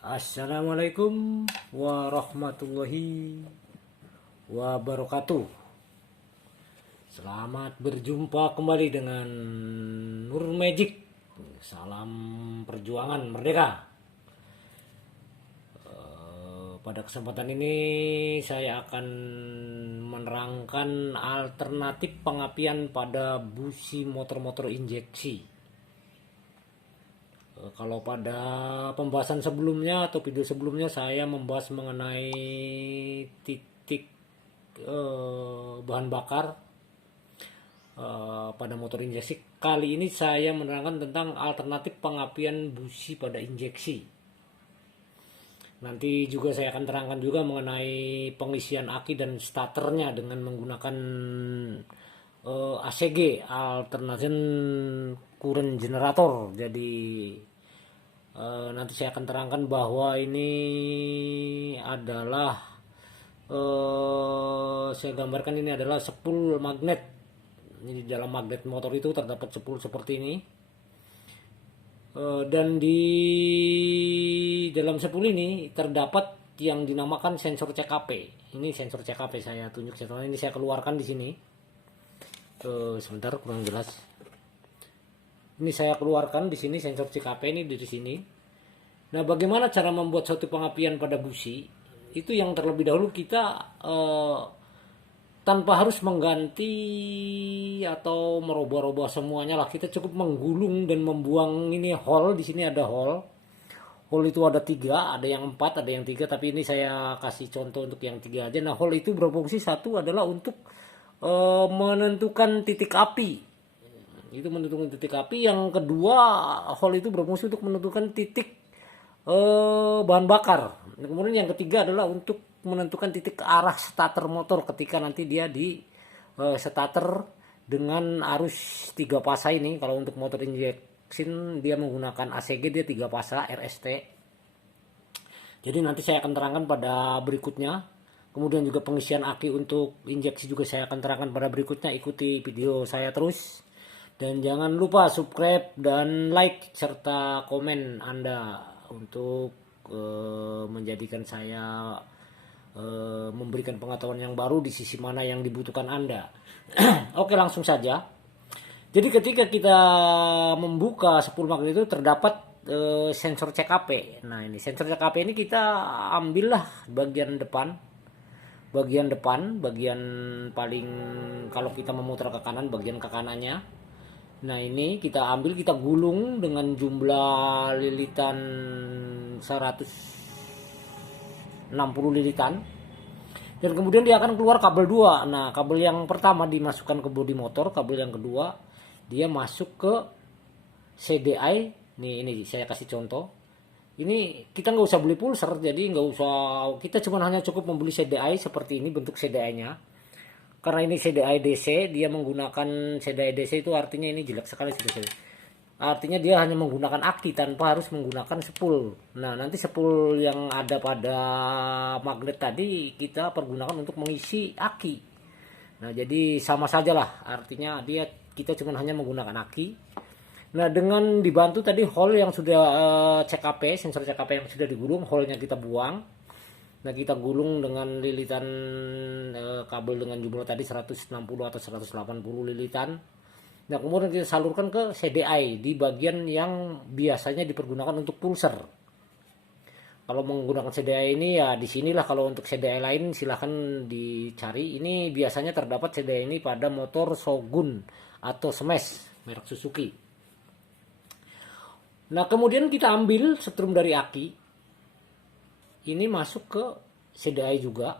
Assalamualaikum warahmatullahi wabarakatuh. Selamat berjumpa kembali dengan Nur Magic. Salam perjuangan merdeka. Pada kesempatan ini saya akan menerangkan alternatif pengapian pada busi motor-motor injeksi. Kalau pada pembahasan sebelumnya atau video sebelumnya saya membahas mengenai titik bahan bakar pada motor injeksi. Kali ini saya menerangkan tentang alternatif pengapian busi pada injeksi. Nanti juga saya akan terangkan juga mengenai pengisian aki dan starternya dengan menggunakan ACG, Alternation Current Generator. Jadi nanti saya akan terangkan bahwa ini adalah saya gambarkan ini adalah spool magnet. Ini di dalam magnet motor itu terdapat spool seperti ini. Dan di dalam spool ini terdapat yang dinamakan sensor CKP. Ini sensor CKP, saya tunjuk sensornya, ini saya keluarkan di sini. Sebentar, kurang jelas. Ini saya keluarkan di sini sensor CKP ini dari sini. Nah, bagaimana cara membuat suatu pengapian pada busi? Itu yang terlebih dahulu kita tanpa harus mengganti atau merubah-rubah semuanya lah. Kita cukup menggulung dan membuang ini hole. Di sini ada hole. Hole itu ada 3, ada yang 4, ada yang 3. Tapi ini saya kasih contoh untuk yang 3 aja. Nah, hole itu berfungsi, satu adalah untuk menentukan titik api. Itu menentukan titik api. Yang kedua, hole itu berfungsi untuk menentukan titik bahan bakar. Kemudian yang ketiga adalah untuk menentukan titik arah starter motor ketika nanti dia di starter dengan arus 3 pasa ini. Kalau untuk motor injection dia menggunakan ACG, dia 3 pasa RST. Jadi nanti saya akan terangkan pada berikutnya. Kemudian juga pengisian aki untuk injeksi juga saya akan terangkan pada berikutnya. Ikuti video saya terus. Dan jangan lupa subscribe dan like serta komen Anda untuk menjadikan saya memberikan pengetahuan yang baru di sisi mana yang dibutuhkan Anda. Oke, langsung saja. Jadi ketika kita membuka spool magnet itu terdapat sensor CKP. Nah, ini sensor CKP ini kita ambillah bagian depan, bagian paling, kalau kita memutar ke kanan, bagian ke kanannya. Nah, ini kita ambil, kita gulung dengan jumlah lilitan 160 lilitan. Dan kemudian dia akan keluar kabel 2. Nah, kabel yang pertama dimasukkan ke bodi motor, kabel yang kedua dia masuk ke CDI. Ini saya kasih contoh. Ini kita nggak usah beli pulser, jadi nggak usah, kita cuma hanya cukup membeli CDI seperti ini bentuk CDI-nya. Karena ini CDI DC, dia menggunakan CDI DC itu artinya ini jelek sekali CDI. Artinya dia hanya menggunakan aki tanpa harus menggunakan spool. Nah, nanti spool yang ada pada magnet tadi kita pergunakan untuk mengisi aki. Nah, jadi sama sajalah, artinya kita cuma hanya menggunakan aki. Nah, dengan dibantu tadi hole yang sudah CKP, sensor CKP yang sudah digulung, hole-nya kita buang. Nah, kita gulung dengan lilitan kabel dengan jumlah tadi 160 atau 180 lilitan. Nah, kemudian kita salurkan ke CDI di bagian yang biasanya dipergunakan untuk pulser. Kalau menggunakan CDI ini ya di sinilah. Kalau untuk CDI lain silahkan dicari. Ini biasanya terdapat CDI ini pada motor Shogun atau Smash merek Suzuki. Nah, kemudian kita ambil setrum dari aki. Ini masuk ke CDI juga.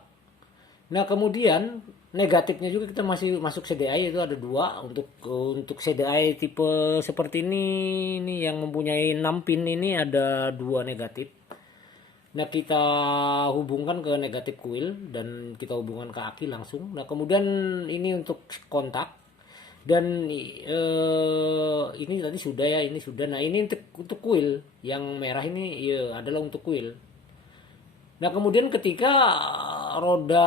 Nah, kemudian negatifnya juga kita masih masuk CDI, itu ada 2. Untuk CDI tipe seperti ini yang mempunyai 6 pin ini ada 2 negatif. Nah, kita hubungkan ke negatif kuil dan kita hubungkan ke aki langsung. Nah, kemudian ini untuk kontak. Dan ini tadi sudah ya, ini sudah. Nah, ini untuk kuil yang merah ini ya adalah untuk kuil. Nah, kemudian ketika roda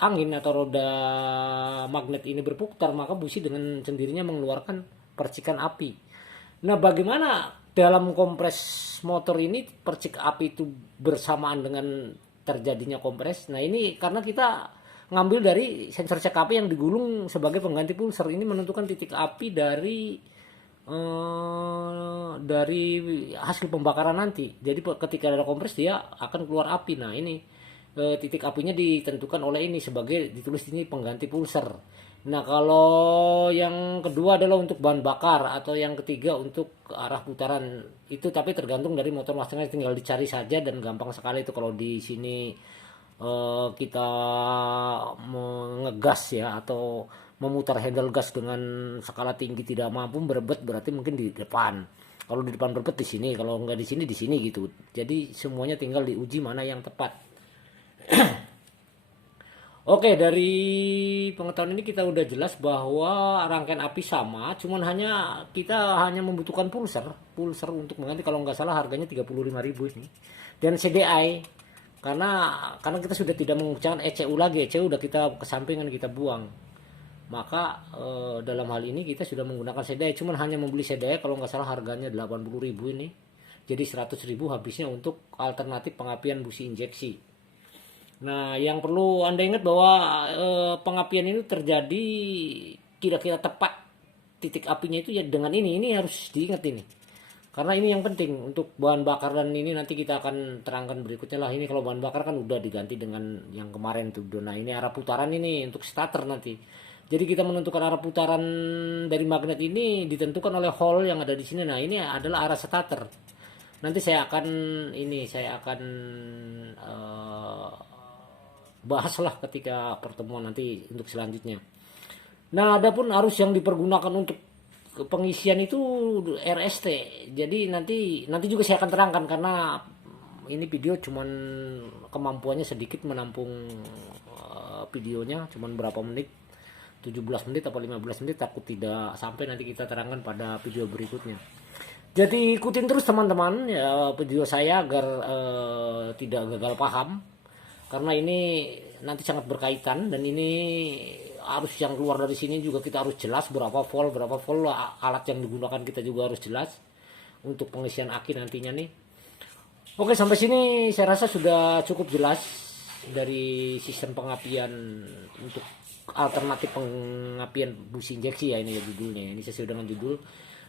angin atau roda magnet ini berputar, maka busi dengan sendirinya mengeluarkan percikan api. Nah, bagaimana dalam kompres motor ini percik api itu bersamaan dengan terjadinya kompres. Nah ini karena kita ngambil dari sensor cek api yang digulung sebagai pengganti pulser, ini menentukan titik api dari hasil pembakaran nanti. Jadi ketika ada kompres dia akan keluar api. Nah ini titik apinya ditentukan oleh ini sebagai ditulis ini pengganti pulser. Nah kalau yang kedua adalah untuk bahan bakar, atau yang ketiga untuk arah putaran itu, tapi tergantung dari motor masing-masing, tinggal dicari saja dan gampang sekali itu. Kalau di sini kita mengegas ya, atau memutar handle gas dengan skala tinggi tidak mampu berebet, berarti mungkin di depan. Kalau di depan berebet di sini, kalau nggak di sini gitu. Jadi semuanya tinggal diuji mana yang tepat. Oke, dari pengetahuan ini kita udah jelas bahwa rangkaian api sama, cuman kita hanya membutuhkan pulser untuk mengganti. Kalau nggak salah harganya 35.000 ini. Dan CDI, karena kita sudah tidak mengucapkan ECU lagi, ECU udah kita kesampingkan, kita buang. Maka dalam hal ini kita sudah menggunakan CDI, cuman hanya membeli CDI kalau nggak salah harganya 80.000 ini. Jadi 100.000 habisnya untuk alternatif pengapian busi injeksi. Nah, yang perlu Anda ingat bahwa pengapian ini terjadi kira-kira tepat titik apinya itu ya dengan ini. Ini harus diingat ini. Karena ini yang penting untuk bahan bakar, dan ini nanti kita akan terangkan berikutnya lah. Ini kalau bahan bakar kan udah diganti dengan yang kemarin tuh. Nah, ini arah putaran ini untuk starter nanti. Jadi kita menentukan arah putaran dari magnet ini ditentukan oleh hole yang ada di sini. Nah, ini adalah arah starter. Nanti saya akan bahaslah ketika pertemuan nanti untuk selanjutnya. Nah, adapun arus yang dipergunakan untuk pengisian itu RST. Jadi nanti juga saya akan terangkan, karena ini video cuman kemampuannya sedikit menampung videonya cuman berapa menit, 17 menit atau 15 menit, takut tidak sampai, nanti kita terangkan pada video berikutnya. Jadi ikutin terus teman-teman ya video saya agar tidak gagal paham. Karena ini nanti sangat berkaitan, dan ini arus yang keluar dari sini juga kita harus jelas berapa volt alat yang digunakan kita juga harus jelas untuk pengisian aki nantinya nih. Oke, sampai sini saya rasa sudah cukup jelas dari sistem pengapian untuk alternatif pengapian busi injeksi ya, ini ya judulnya. Ini sesuai dengan judul.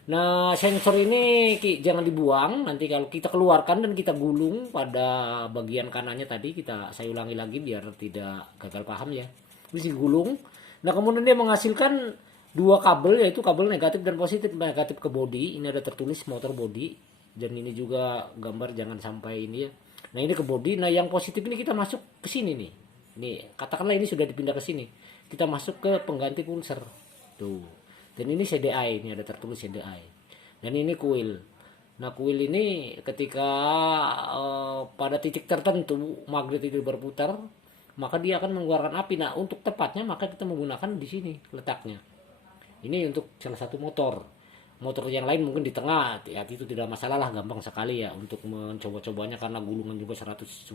Nah, sensor ini jangan dibuang. Nanti kalau kita keluarkan dan kita gulung pada bagian kanannya tadi, saya ulangi lagi biar tidak gagal paham ya. Terus digulung. Nah, kemudian dia menghasilkan dua kabel, yaitu kabel negatif dan positif. Negatif ke bodi, ini ada tertulis motor bodi, dan ini juga gambar jangan sampai ini ya. Nah, ini ke bodi. Nah, yang positif ini kita masuk ke sini nih. Nih, katakanlah ini sudah dipindah ke sini. Kita masuk ke pengganti pulser. Tuh. Dan ini CDI, ini ada tertulis CDI. Dan ini kuil. Nah, kuil ini ketika pada titik tertentu magnet itu berputar, maka dia akan mengeluarkan api. Nah, untuk tepatnya maka kita menggunakan di sini letaknya. Ini untuk salah satu motor. Motor yang lain mungkin di tengah, ya itu tidak masalah lah, gampang sekali ya untuk mencoba-cobanya, karena gulungan juga 180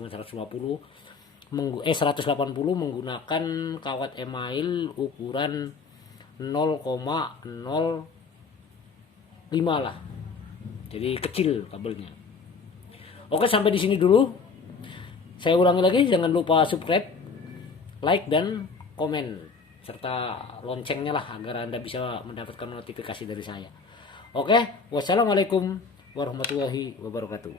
menggunakan kawat email ukuran 0,05 lah. Jadi kecil kabelnya. Oke, sampai di sini dulu. Saya ulangi lagi, jangan lupa subscribe, like dan komen serta loncengnya lah agar Anda bisa mendapatkan notifikasi dari saya. Oke, wassalamualaikum warahmatullahi wabarakatuh.